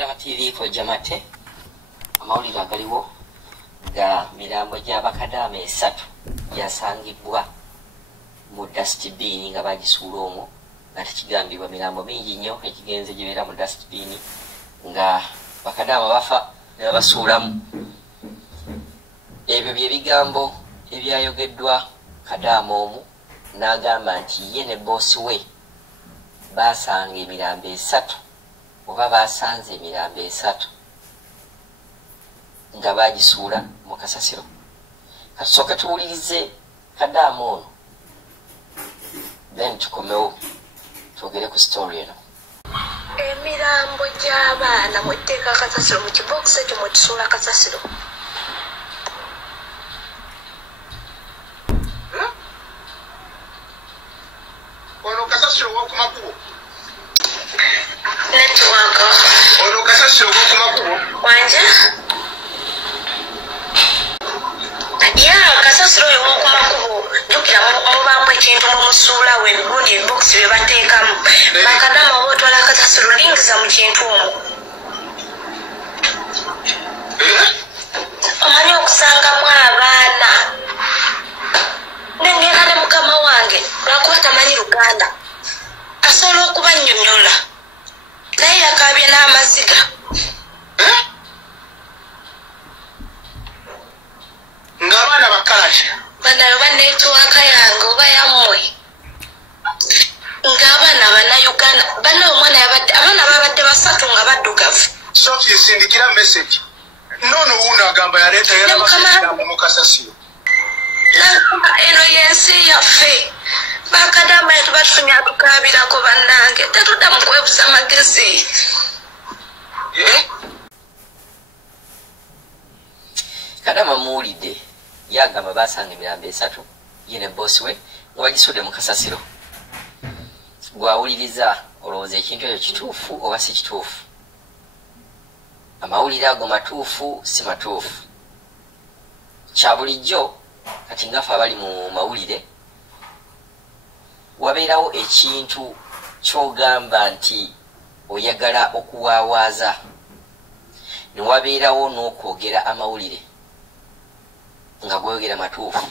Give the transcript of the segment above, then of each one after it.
Kadama TV ko jamate amawulire agaliwo ga mirambo gy'abakadaama 3 yasangibwa mu dustbin nga bagisuula omwo nga tekigambibwa mirambo mingi nnyo ekigenze gibeera mu dustbin nga bakadaama bafa ne babasuulamu. Ebyo bye bigambo ebyayogeddwa kadaama omu n'agamba nti ye ne boosi we baasanga emirambo 3 oba basanze emirambo 3 nga bagisuula mu kasasiro. Katusooke tuwulirize kadaama ono then tukomewo twogere ku story eno. Emirambo gy'abaana mwetteeka kasasiro mu kibokisi ekyo mwekisuula kasasiro. Ono kasasiro w'okumakubo. Netiwaka. Ono kasasiro w'okumakubo. Wanja? Kasasiro oyo w'okumakubo jjukira mubaamu ekintu mumusuula we ebigundi ebibokisi bye bateekamu. Bakadaama oba otwala kasasiro lingiza mu kintu omwo. Omanyi okusangamu abaana. Nengenda ne mukama wange lwakuba tamanyi Luganda asobola okubannyonnyola naye yakaabye n'amaziga. Ng'abaana bakalaki Banayo banneetiwaka yange oba yammwe ng'abaana bannayuganda banayo omwana yabadde abaana babadde 3 nga baddugavu. so kisindikira message nono wuno agamba yaleeta yalabamu mu kasasiro. Eno yensi yaffe bakadaama yetu batufunye atukaabirako bannange tetudda mu kwebuza magezi. Kadaama muwulidde yagamba baasanga emirambo 3 ye ne boosi we nga bagisudde mu kasasiro. Gwawuliriza olowooza ekintu ekyo kituufu oba si kituufu? Amawulire ago matuufu si matuufu? Kya bulijjo kati ngaffe abali mu mawulire wabeerawo ekintu ky'ogamba nti oyagala okuwaawaaza ne wabeerawo n'okwogera amawulire nga goyogera matuufu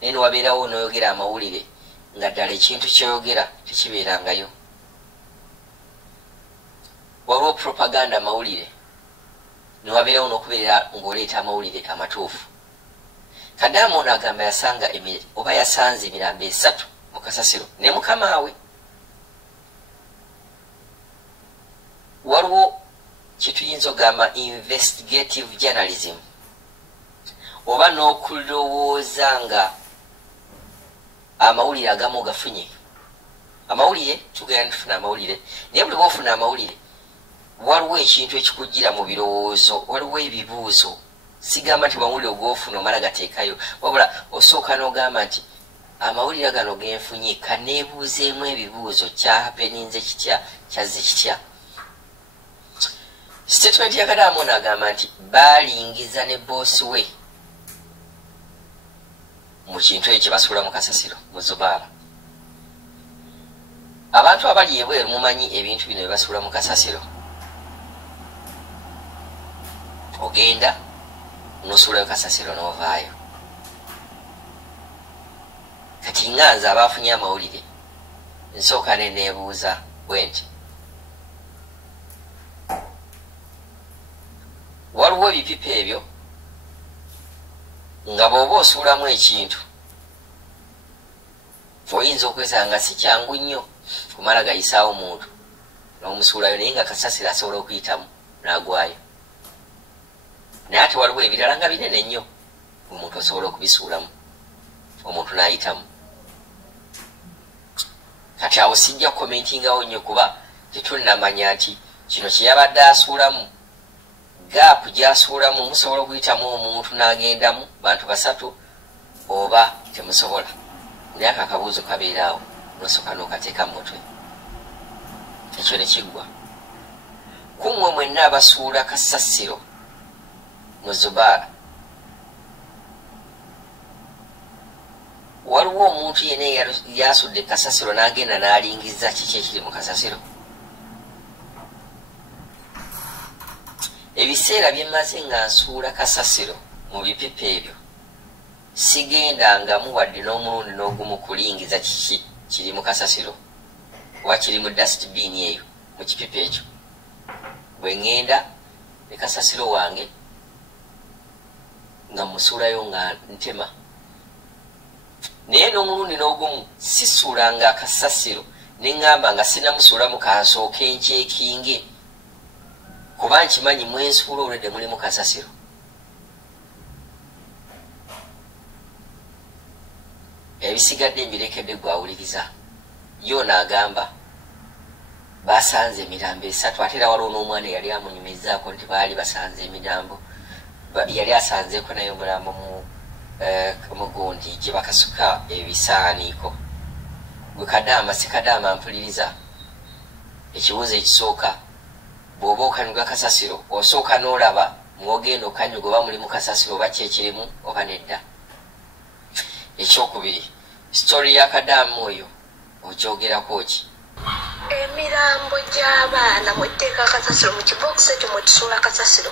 naye ne wabeerawo n'oyogera amawulire nga ddala ekintu kyoyogera tekibeerangayo. Waliwo propaganda amawulire ne wabeerawo n'okubeera ng'oleeta amawulire amatuufu. Kadaama ono agamba yasanga oba yasanze emirambo 3 mu kasasiro ne mukama we. Waliwo kyetuyinza ogamba investigative journalism oba n'okulowooza nga amawulire agamu gafunye. Amawulire tugenda tufuna amawulire naye buli bwofuna amawulire waliwo ekintu ekikujjira mu birowoozo, waliwo ebibuuzo. Sigamba nti mawulire ogwofuna omala gateekayo wabula osooka n'ogamba nti amawulire gano genfunye kaneebuuzeemu ebibuuzo kyahapeninze kitya kyazze kitya. Statement ya Kadaama ono agamba nti baalingiza ne boosi we mu kintu ekyo basuula mu kasasiro mu Zubaala. Abantu abali ebweru mumanyi ebintu bino bye basuula mu kasasiro. Ogenda n'osuulayo kasasiro n'ovaayo. Kati nga nze abaafunye amawulire nsooka ne neebuuza bwe nti waliwo ebipipa ebyo nga bw'oba osuulamu ekintu oyinza okwesanga si kyangu nnyo kumala gayisaawo omuntu n'omusuulayo naye nga kasasiro asobola okuyitamu n'agwayo. Naye ate waliwo ebirala nga binene nnyo omuntu osobola okubisuulamu omuntu n'ayitamu. Kati awo sijja komentingawo nnyo kuba tetunnamanya nti kino kye yabadde asuulamu gaapu gy'asuulamu musobola okuyitamu omuntu n'agendamu bantu 3 oba temusobola. Naye akabuuzo kabeeraawo nosooka n'okateeka mu mutwe ekyo ne kiggwa. Kummwe mwenna abasuula kasasiro mu Zubaala waliwo omuntu yenna yasudde kasasiro n'agenda n'alingiza kiki ekiri mu kasasiro? ebiseera byemaze nga nsuula kasasiro mu bipipa ebyo sigendangamu wadde n'omulundi n'ogumu kulingiza kiki kiri mu kasasiro oba kiri mu dustbin eyo mu kipipa ekyo. Bwe ŋŋenda ne kasasiro wange nga musuulayo nga ntema, naye n'omulundi n'ogumu sisuulanga akasasiro ne ŋŋamba nga sinnamusuulamu kansooke nkyekinge kuba nkimanyi mwensuula olwedde mulimu kasasiro. Ebisigadde mbirekedde gwawuliriza. Yo n'agamba basanze emirambo 3 ate era waliwo n'omwana yali amunyumizaako nti baali basanze emirambo, yali asanzeeko naye omulambo mu gundi gye bakasuka ebisaaniiko. Gwe Kadaama Ssekadaama mpuliriza, ekibuuzo ekisooka bw'oba okanyuga kasasiro osooka n'olaba mwogenda okanyuga oba muli mu kasasiro oba kyekirimu oba nedda. Ekyokubiri, sitori ya Kadaama oyo okyogerako ki? Emirambo gy'abaana mwetteeka kasasiro mu kibokisi ekyo mwe tusuula kasasiro